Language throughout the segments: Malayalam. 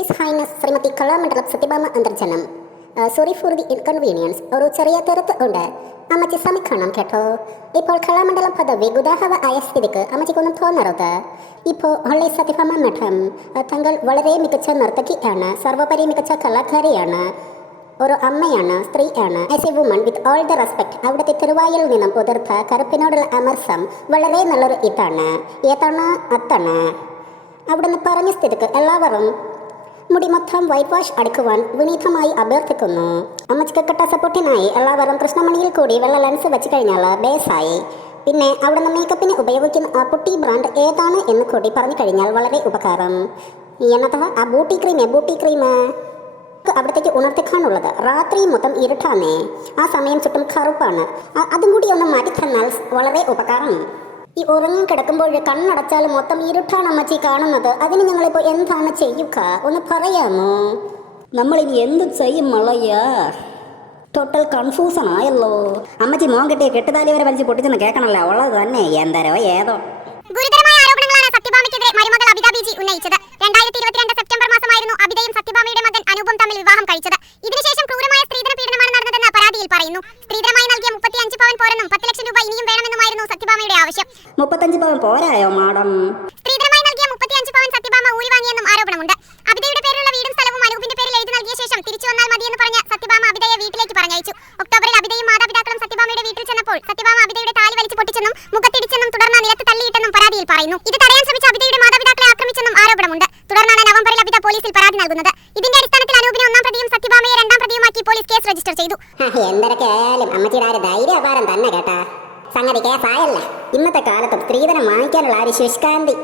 His highness Shrimati Kalamandalam Sathyabhama Antharjanam. Sorry for the inconvenience. ഒരു ചെറിയ തിരക്ക് ഉണ്ട്. അമ്മച്ചി സമീക്ഷണം കേട്ടോ. ഇപ്പോൾ കലാമണ്ഡലം പദവി ഗുദാഹവ ആയ സ്ഥിതിക്ക് അമ്മച്ചിക്കൊന്നും തോന്നരുത്. ഇപ്പോൾ ഹള്ളി സത്യഭാമ മഠം തങ്ങൾ വളരെ മികച്ച നർത്തകിയാണ്, സർവോപരി മികച്ച കലാകാരിയാണ്, ഒരു അമ്മയാണ്, സ്ത്രീയാണ്. As A woman with all the respect, അവിടുത്തെ തിരുവായിൽ നിന്നും പുതിർത്ത കറുപ്പിനോടുള്ള അമർസം വളരെ നല്ലൊരു ഏതാണ് അത്താണ്. അവിടുന്ന് പറഞ്ഞ സ്ഥിതിക്ക് എല്ലാവരും മുടി മൊത്തം വൈറ്റ് വാഷ് അടിക്കുവാൻ വിനീതമായി അഭ്യർത്ഥിക്കുന്നു. അമ്മച്ചിക്ക് കെട്ട സപ്പോർട്ടിനായി എല്ലാവരും കൃഷ്ണമണിയിൽ കൂടി വെള്ള ലെൻസ് വെച്ച് കഴിഞ്ഞാൽ ബേസായി. പിന്നെ അവിടുന്ന് മേക്കപ്പിന് ഉപയോഗിക്കുന്ന ആ പുട്ടി ബ്രാൻഡ് ഏതാണ് എന്ന് കൂടി പറഞ്ഞു കഴിഞ്ഞാൽ വളരെ ഉപകാരം. എന്നതാ ആ ബൂട്ടി ക്രീം അവിടത്തേക്ക് ഉണർത്തിക്കാനുള്ളത്. രാത്രി മൊത്തം ഇരുട്ടാന്നേ, ആ സമയം ചുറ്റും കറുപ്പാണ്. അതും കൂടി ഒന്ന് മാറ്റി തന്നാൽ വളരെ ഉപകാരം. ഈ ഉറങ്ങി കിടക്കുമ്പോൾ കണ്ണടച്ചാൽ മൊത്തം ഇരുട്ടാണ് അമ്മച്ചി കാണുന്നത്. അതിന് ഞങ്ങളിപ്പോൾ എന്താണ് ചെയ്യുക ഒന്ന് പറയാമോ? നമ്മളിനി എന്ത് ചെയ്യും മളയ്യ? ടോട്ടൽ കൺഫ്യൂഷൻ ആയല്ലോ. അമ്മച്ചി മോൻ കെട്ടിയ കെട്ടുതാലി വരെ വലിച്ച് പൊട്ടിച്ചെന്ന് കേൾക്കണല്ലോ. ഉള്ളത് തന്നെ എന്തരോ ഏതോ ഗുരുതരമായ ആരോപണങ്ങളാണ് സത്യഭാമയ്ക്കെതിരെ മരുമകൾ അബിത ബിജി ഉന്നയിച്ചത്. 2022 സെപ്റ്റംബർ മാസമായിരുന്നു അബിതയും സത്യഭാമയുടെ മകൻ അനൂപും തമ്മിൽ വിവാഹം കഴിച്ചത്. ഇതിനുശേഷം ക്രൂരമായ സ്ത്രീധന പീഡനമാണ് നടന്നതെന്ന് പരാതിയിൽ പറയുന്നു. സ്ത്രീധനമായി നൽകിയ 35 പവൻ പോരെന്നും 10 ലക്ഷം രൂപ ഇനിയും വേണമെന്നുമായിരുന്നു സത്യഭാമയുടെ ആവശ്യം. 35 പവൻ പോരായോ മാഡം? സ്ത്രീധനമായി നൽകിയ 35 പവൻ സത്യഭാമ ഊരി വാങ്ങിയെന്നും ആരോപണമുണ്ട്. അബിതയുടെ പേരിലുള്ള വീടും സ്ഥലവും അനൂപിന്റെ പേരിൽ എഴുതി നൽകിയ ശേഷം തിരിച്ചു വന്നാൽ മതിയെന്ന് പറഞ്ഞ് സത്യഭാമ അബിതയെ വീട്ടിലേക്ക് പറഞ്ഞയച്ചു. ഒക്ടോബറിൽ അബിതയും മാതാപിതാക്കളും സത്യഭാമയുടെ വീട്ടിൽ ചെന്നപ്പോൾ സത്യഭാമ അബിതയുടെ താലി വലിച്ചു പൊട്ടിച്ചെന്നും മുഖത്തിടിച്ചെന്നും തുടർന്ന് നിലത്ത് തള്ളിയിട്ടെന്നും പരാതിയിൽ പറയുന്നു. ഇത് തടയാൻ ശ്രമിച്ച അബിതയുടെ മാതാപിതാക്കളെ ആക്രമിച്ചെന്നും ആരോപണമുണ്ട്. തുടർന്നാണ് നവംബറിൽ അബിത പോലീസിൽ പരാതി നൽകുന്നത്. ഇതിന്റെ അടിസ്ഥാനത്തിൽ അനൂപിനെ 1-ാം പ്രതിയും സത്യഭാമയെ 2-ാം പ്രതിയുമാക്കി പോലീസ് കേസ് രജിസ്റ്റർ ചെയ്തു. എന്തൊക്കെ ആയാലും അമ്മച്ചിയുടെ ധൈര്യഭാരം തന്നെ കേട്ടാ. സംഗതി കേസായല്ല. ഇന്നത്തെ കാലത്തും സ്ത്രീധനം വാങ്ങിക്കാനുള്ള ആ ഒരു ശുഷ്കാന്തി,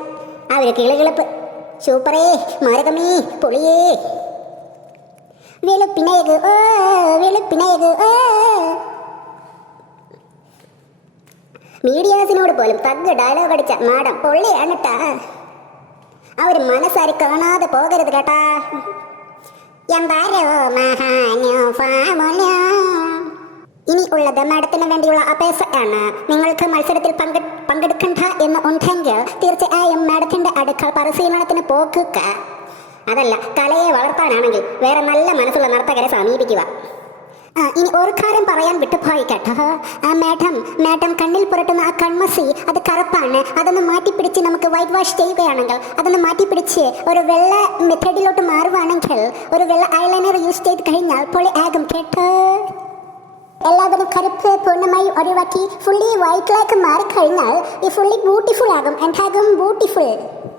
ആ ഒരു കിളുകിളപ്പ്, സൂപ്പറേ, മാരകമേ, പൊളിയേ. വെളുപ്പിനേക് മീഡിയാസിനോട് പോലും തഗ് ഡയലോഗ് അടിച്ച മാഡം പൊള്ളിയാണ് ട്ടാ. അവർ മനസ്സാരി കാണാതെ പോകരുത് കേട്ടാ. എന്താരോ ഇനി ഉള്ളത് മാഡത്തിന് വേണ്ടിയുള്ള അപേക്ഷയാണ്. നിങ്ങൾക്ക് മത്സരത്തിൽ പങ്കെടുക്കണ്ട എന്ന് ഉണ്ടെങ്കിൽ തീർച്ചയായും മാഡത്തിന്റെ അടുക്കൽ പരിശീലനത്തിന് പോകുക. അതല്ല, കലയെ വളർത്താനാണെങ്കിൽ വേറെ നല്ല മനസ്സുള്ള നർത്തകരെ സമീപിക്കുക. ഇനി ഒരു കാര്യം പറയാൻ വിട്ടുപോയി കേട്ടോ. മാഡം കണ്ണിൽ പുരട്ടുന്ന ആ കൺമസി അത് കറുപ്പാണ്. അതൊന്ന് മാറ്റിപ്പിടിച്ച് നമുക്ക് വൈറ്റ് വാഷ് ചെയ്യുകയാണെങ്കിൽ, അതൊന്ന് മാറ്റിപ്പിടിച്ച് ഒരു വെള്ള മെത്തേഡിലോട്ട് മാറുവാണെങ്കിൽ, ഒരു വെള്ള ഐലൈനർ യൂസ് ചെയ്ത് കഴിഞ്ഞാൽ പൊളി ആകും കേട്ടോ. എല്ലാവരും കറുപ്പ് പൂർണ്ണമായി ഒഴിവാക്കി ഫുള്ളി വൈറ്റിലേക്ക് മാറിക്കഴിഞ്ഞാൽ ഈ ഫുള്ളി ബ്യൂട്ടിഫുൾ ആകും. എന്താകും? ബ്യൂട്ടിഫുൾ.